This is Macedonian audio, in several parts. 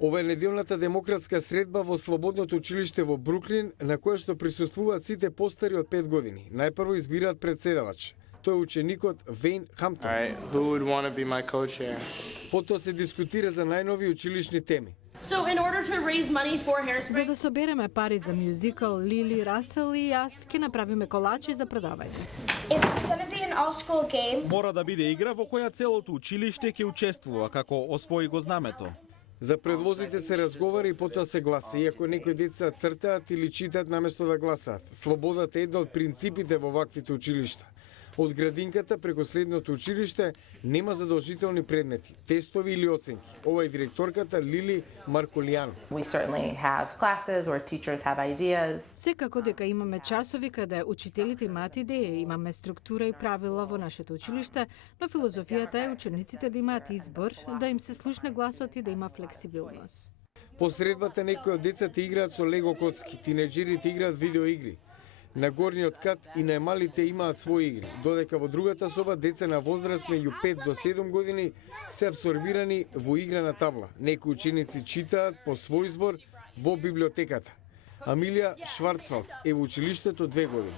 Ова е неделната демократска средба во Слободното училиште во Бруклин, на која што присуствуваат сите постари од 5 години. Најпрво избираат председавач. Тој е ученикот Вейн Хамптон. Who would want to be my co-chair? Потоа се дискутира за најнови училишни теми. За да собереме пари за мюзикал Лили Расел и јас ќе направиме колачи за продавање. Мора да биде игра во која целото училиште ќе учествува како освои го знамето. За предвозите се разговара и потоа се гласа, иако некои деца цртаат или читаат наместо да гласаат. Слободата е една од принципите во ваквите училишта. Од градинката преку следното училиште нема задолжителни предмети, тестови или оценки. Ова е директорката Лили Марколијано. Секако дека имаме часови каде учителите имаат идеи, имаме структура и правила во нашето училиште, но филозофијата е учениците да имаат избор, да им се слушне гласот и да има флексибилност. По средбата некои од децата играат со лего коцки, тинеџерите играат видеоигри. На горниот кат и најмалите имаат своји игри, додека во другата соба деца на возраст меѓу 5 до 7 години се абсорбирани во игра на табла. Некои ученици читаат по свој избор во библиотеката. Амилија Шварцвалд е во училиштето 2 години.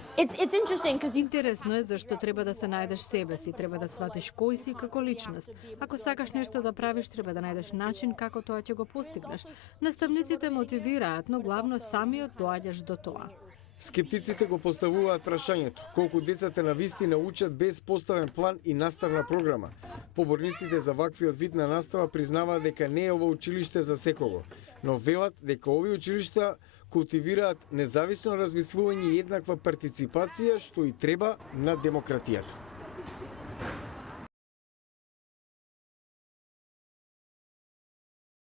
Интересно е зашто треба да се најдеш себе си, треба да сватиш кој си како личност. Ако сакаш нешто да правиш, треба да најдеш начин како тоа ќе го постигнеш. Наставниците мотивираат, но главно самиот доаѓаш до тоа. Скептиците го поставуваат прашањето колку децата на вистина учат без поставен план и наставна програма. Поборниците за ваквиот вид на настава признаваат дека не е ова училиште за секого, но велат дека овие училишта култивираат независно размислување и еднаква партиципација што и треба на демократијата.